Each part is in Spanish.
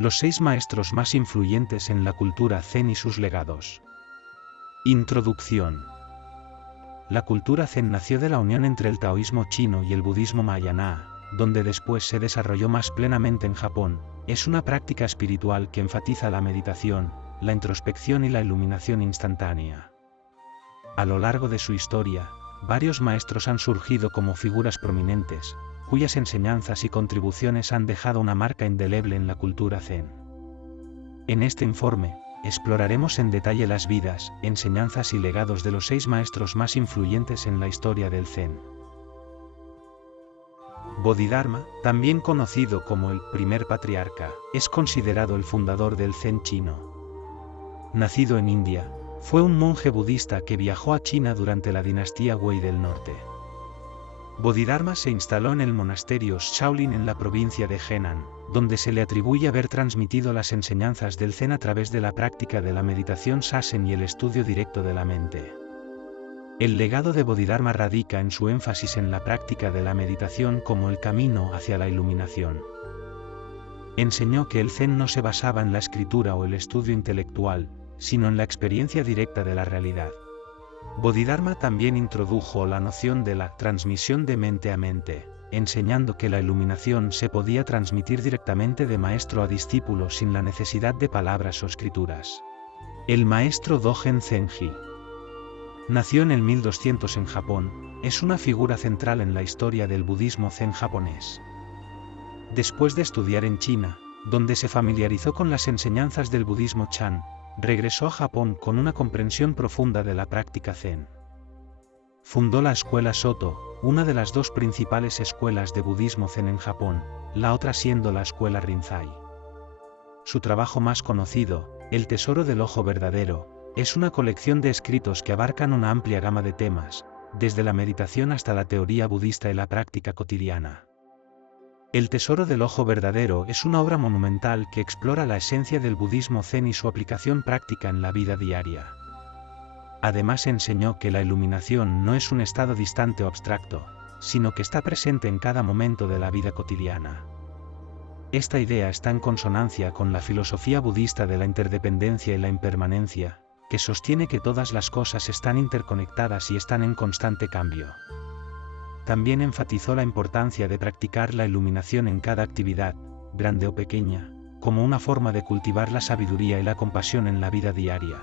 Los 6 maestros más influyentes en la cultura Zen y sus legados. Introducción. La cultura Zen nació de la unión entre el taoísmo chino y el budismo mahayana, donde después se desarrolló más plenamente en Japón. Es una práctica espiritual que enfatiza la meditación, la introspección y la iluminación instantánea. A lo largo de su historia, varios maestros han surgido como figuras prominentes, cuyas enseñanzas y contribuciones han dejado una marca indeleble en la cultura Zen. En este informe, exploraremos en detalle las vidas, enseñanzas y legados de los 6 maestros más influyentes en la historia del Zen. Bodhidharma, también conocido como el primer patriarca, es considerado el fundador del Zen chino. Nacido en India, fue un monje budista que viajó a China durante la dinastía Wei del Norte. Bodhidharma se instaló en el monasterio Shaolin en la provincia de Henan, donde se le atribuye haber transmitido las enseñanzas del Zen a través de la práctica de la meditación Zazen y el estudio directo de la mente. El legado de Bodhidharma radica en su énfasis en la práctica de la meditación como el camino hacia la iluminación. Enseñó que el Zen no se basaba en la escritura o el estudio intelectual, sino en la experiencia directa de la realidad. Bodhidharma también introdujo la noción de la transmisión de mente a mente, enseñando que la iluminación se podía transmitir directamente de maestro a discípulo sin la necesidad de palabras o escrituras. El maestro Dogen Zenji nació en el 1200 en Japón, es una figura central en la historia del budismo Zen japonés. Después de estudiar en China, donde se familiarizó con las enseñanzas del budismo Chan, regresó a Japón con una comprensión profunda de la práctica Zen. Fundó la escuela Soto, una de las 2 principales escuelas de budismo Zen en Japón, la otra siendo la escuela Rinzai. Su trabajo más conocido, El Tesoro del Ojo Verdadero, es una colección de escritos que abarcan una amplia gama de temas, desde la meditación hasta la teoría budista y la práctica cotidiana. El Tesoro del Ojo Verdadero es una obra monumental que explora la esencia del budismo Zen y su aplicación práctica en la vida diaria. Además enseñó que la iluminación no es un estado distante o abstracto, sino que está presente en cada momento de la vida cotidiana. Esta idea está en consonancia con la filosofía budista de la interdependencia y la impermanencia, que sostiene que todas las cosas están interconectadas y están en constante cambio. También enfatizó la importancia de practicar la iluminación en cada actividad, grande o pequeña, como una forma de cultivar la sabiduría y la compasión en la vida diaria.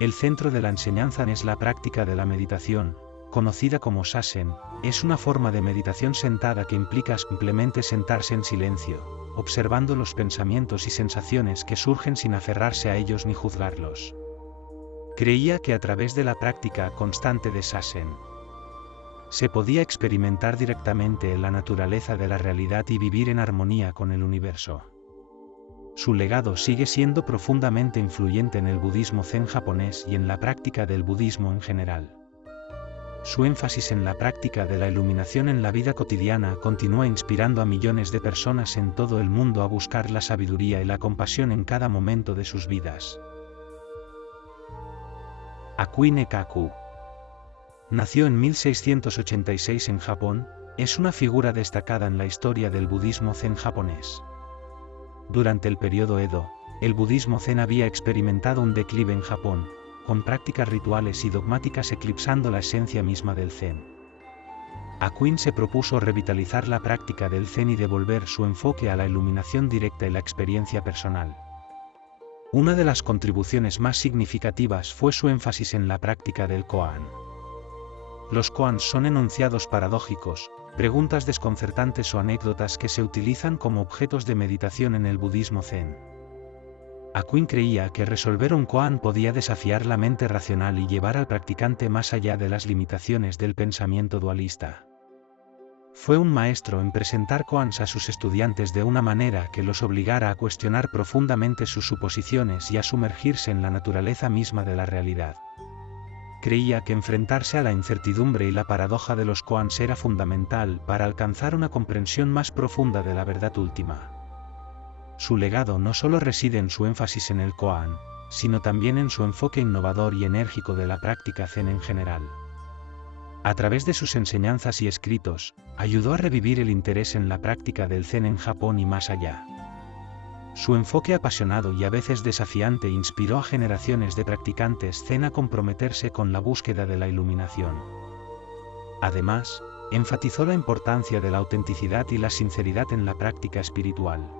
El centro de la enseñanza es la práctica de la meditación, conocida como Zazen, es una forma de meditación sentada que implica simplemente sentarse en silencio, observando los pensamientos y sensaciones que surgen sin aferrarse a ellos ni juzgarlos. Creía que a través de la práctica constante de Zazen, se podía experimentar directamente la naturaleza de la realidad y vivir en armonía con el universo. Su legado sigue siendo profundamente influyente en el budismo Zen japonés y en la práctica del budismo en general. Su énfasis en la práctica de la iluminación en la vida cotidiana continúa inspirando a millones de personas en todo el mundo a buscar la sabiduría y la compasión en cada momento de sus vidas. Akui Nekaku nació en 1686 en Japón, es una figura destacada en la historia del budismo Zen japonés. Durante el periodo Edo, el budismo Zen había experimentado un declive en Japón, con prácticas rituales y dogmáticas eclipsando la esencia misma del Zen. Akui se propuso revitalizar la práctica del Zen y devolver su enfoque a la iluminación directa y la experiencia personal. Una de las contribuciones más significativas fue su énfasis en la práctica del koan. Los koans son enunciados paradójicos, preguntas desconcertantes o anécdotas que se utilizan como objetos de meditación en el budismo Zen. Akui creía que resolver un koan podía desafiar la mente racional y llevar al practicante más allá de las limitaciones del pensamiento dualista. Fue un maestro en presentar koans a sus estudiantes de una manera que los obligara a cuestionar profundamente sus suposiciones y a sumergirse en la naturaleza misma de la realidad. Creía que enfrentarse a la incertidumbre y la paradoja de los koans era fundamental para alcanzar una comprensión más profunda de la verdad última. Su legado no solo reside en su énfasis en el koan, sino también en su enfoque innovador y enérgico de la práctica Zen en general. A través de sus enseñanzas y escritos, ayudó a revivir el interés en la práctica del Zen en Japón y más allá. Su enfoque apasionado y a veces desafiante inspiró a generaciones de practicantes Zen a comprometerse con la búsqueda de la iluminación. Además, enfatizó la importancia de la autenticidad y la sinceridad en la práctica espiritual.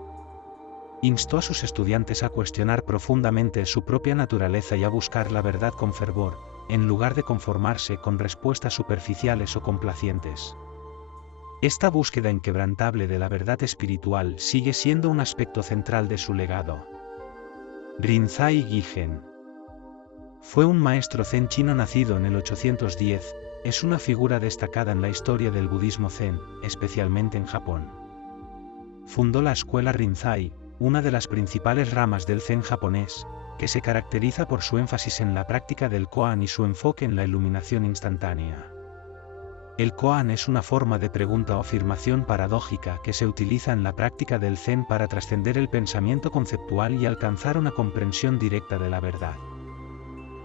Instó a sus estudiantes a cuestionar profundamente su propia naturaleza y a buscar la verdad con fervor, en lugar de conformarse con respuestas superficiales o complacientes. Esta búsqueda inquebrantable de la verdad espiritual sigue siendo un aspecto central de su legado. Rinzai Gyugen fue un maestro Zen chino nacido en el 810, es una figura destacada en la historia del budismo Zen, especialmente en Japón. Fundó la escuela Rinzai, una de las principales ramas del Zen japonés, que se caracteriza por su énfasis en la práctica del koan y su enfoque en la iluminación instantánea. El koan es una forma de pregunta o afirmación paradójica que se utiliza en la práctica del Zen para trascender el pensamiento conceptual y alcanzar una comprensión directa de la verdad.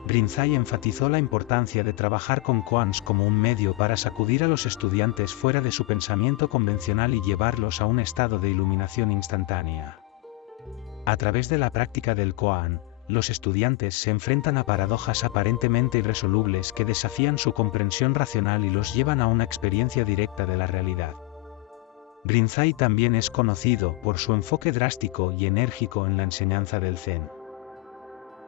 Rinzai enfatizó la importancia de trabajar con koans como un medio para sacudir a los estudiantes fuera de su pensamiento convencional y llevarlos a un estado de iluminación instantánea. A través de la práctica del koan, los estudiantes se enfrentan a paradojas aparentemente irresolubles que desafían su comprensión racional y los llevan a una experiencia directa de la realidad. Rinzai también es conocido por su enfoque drástico y enérgico en la enseñanza del Zen.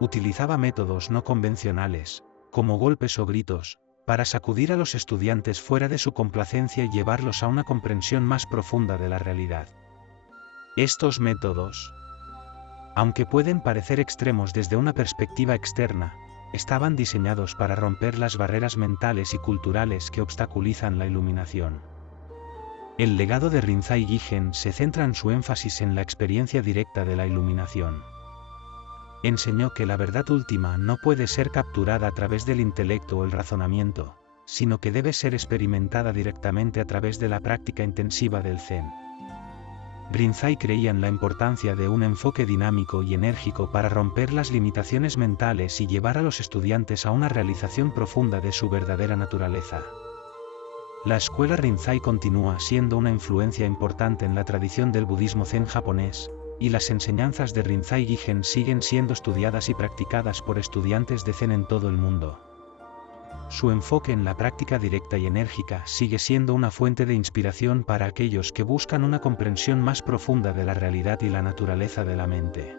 Utilizaba métodos no convencionales, como golpes o gritos, para sacudir a los estudiantes fuera de su complacencia y llevarlos a una comprensión más profunda de la realidad. Estos métodos, aunque pueden parecer extremos desde una perspectiva externa, estaban diseñados para romper las barreras mentales y culturales que obstaculizan la iluminación. El legado de Rinzai Gyugen se centra en su énfasis en la experiencia directa de la iluminación. Enseñó que la verdad última no puede ser capturada a través del intelecto o el razonamiento, sino que debe ser experimentada directamente a través de la práctica intensiva del Zen. Rinzai creía en la importancia de un enfoque dinámico y enérgico para romper las limitaciones mentales y llevar a los estudiantes a una realización profunda de su verdadera naturaleza. La escuela Rinzai continúa siendo una influencia importante en la tradición del budismo Zen japonés, y las enseñanzas de Rinzai Gyugen siguen siendo estudiadas y practicadas por estudiantes de Zen en todo el mundo. Su enfoque en la práctica directa y enérgica sigue siendo una fuente de inspiración para aquellos que buscan una comprensión más profunda de la realidad y la naturaleza de la mente.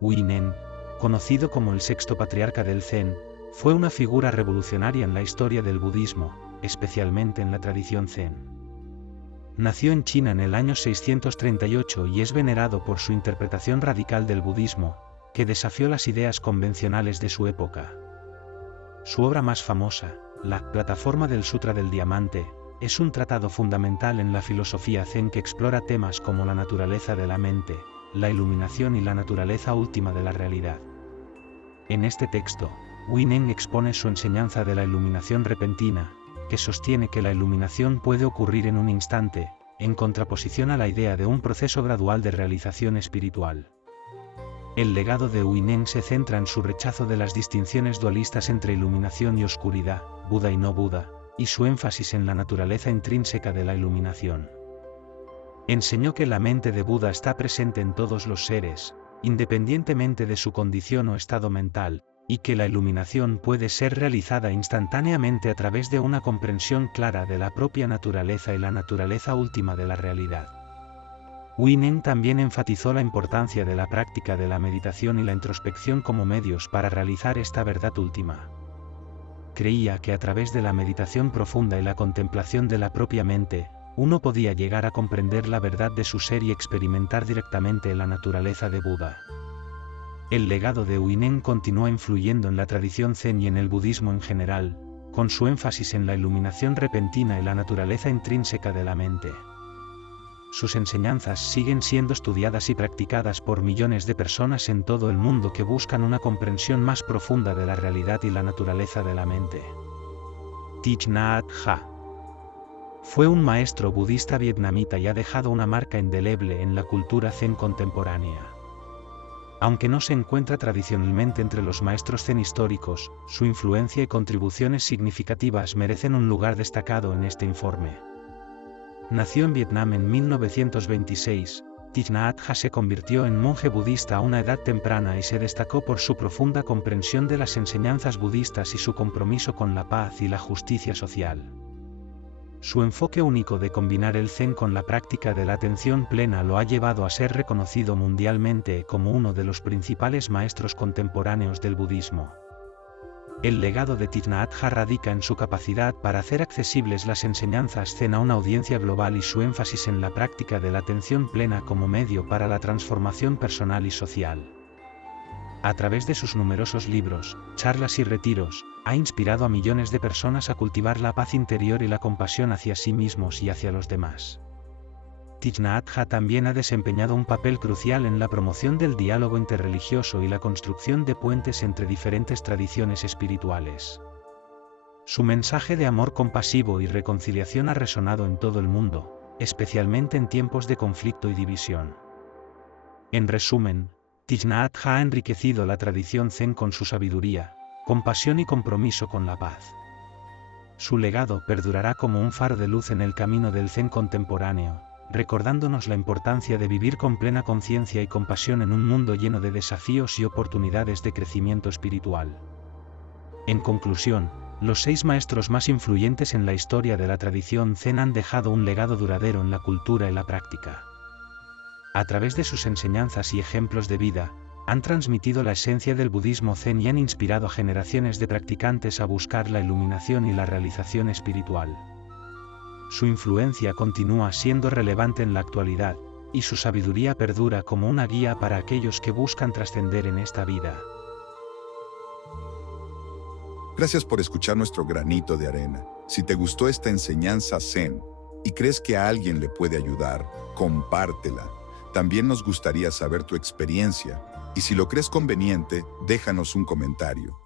Huineng, conocido como el sexto patriarca del Zen, fue una figura revolucionaria en la historia del budismo, especialmente en la tradición Zen. Nació en China en el año 638 y es venerado por su interpretación radical del budismo, que desafió las ideas convencionales de su época. Su obra más famosa, la Plataforma del Sutra del Diamante, es un tratado fundamental en la filosofía Zen que explora temas como la naturaleza de la mente, la iluminación y la naturaleza última de la realidad. En este texto, Huineng expone su enseñanza de la iluminación repentina, que sostiene que la iluminación puede ocurrir en un instante, en contraposición a la idea de un proceso gradual de realización espiritual. El legado de Huineng se centra en su rechazo de las distinciones dualistas entre iluminación y oscuridad, Buda y no Buda, y su énfasis en la naturaleza intrínseca de la iluminación. Enseñó que la mente de Buda está presente en todos los seres, independientemente de su condición o estado mental, y que la iluminación puede ser realizada instantáneamente a través de una comprensión clara de la propia naturaleza y la naturaleza última de la realidad. Huineng también enfatizó la importancia de la práctica de la meditación y la introspección como medios para realizar esta verdad última. Creía que a través de la meditación profunda y la contemplación de la propia mente, uno podía llegar a comprender la verdad de su ser y experimentar directamente la naturaleza de Buda. El legado de Huineng continúa influyendo en la tradición Zen y en el budismo en general, con su énfasis en la iluminación repentina y la naturaleza intrínseca de la mente. Sus enseñanzas siguen siendo estudiadas y practicadas por millones de personas en todo el mundo que buscan una comprensión más profunda de la realidad y la naturaleza de la mente. Thich Nhat Hanh fue un maestro budista vietnamita y ha dejado una marca indeleble en la cultura Zen contemporánea. Aunque no se encuentra tradicionalmente entre los maestros Zen históricos, su influencia y contribuciones significativas merecen un lugar destacado en este informe. Nació en Vietnam en 1926, Thich Nhat Hanh se convirtió en monje budista a una edad temprana y se destacó por su profunda comprensión de las enseñanzas budistas y su compromiso con la paz y la justicia social. Su enfoque único de combinar el Zen con la práctica de la atención plena lo ha llevado a ser reconocido mundialmente como uno de los principales maestros contemporáneos del budismo. El legado de Thich Nhat Hanh radica en su capacidad para hacer accesibles las enseñanzas Zen a una audiencia global y su énfasis en la práctica de la atención plena como medio para la transformación personal y social. A través de sus numerosos libros, charlas y retiros, ha inspirado a millones de personas a cultivar la paz interior y la compasión hacia sí mismos y hacia los demás. Thich Nhat Hanh también ha desempeñado un papel crucial en la promoción del diálogo interreligioso y la construcción de puentes entre diferentes tradiciones espirituales. Su mensaje de amor compasivo y reconciliación ha resonado en todo el mundo, especialmente en tiempos de conflicto y división. En resumen, Thich Nhat Hanh ha enriquecido la tradición Zen con su sabiduría, compasión y compromiso con la paz. Su legado perdurará como un faro de luz en el camino del Zen contemporáneo, recordándonos la importancia de vivir con plena conciencia y compasión en un mundo lleno de desafíos y oportunidades de crecimiento espiritual. En conclusión, los 6 maestros más influyentes en la historia de la tradición Zen han dejado un legado duradero en la cultura y la práctica. A través de sus enseñanzas y ejemplos de vida, han transmitido la esencia del budismo Zen y han inspirado a generaciones de practicantes a buscar la iluminación y la realización espiritual. Su influencia continúa siendo relevante en la actualidad, y su sabiduría perdura como una guía para aquellos que buscan trascender en esta vida. Gracias por escuchar nuestro granito de arena. Si te gustó esta enseñanza Zen y crees que a alguien le puede ayudar, compártela. También nos gustaría saber tu experiencia, y si lo crees conveniente, déjanos un comentario.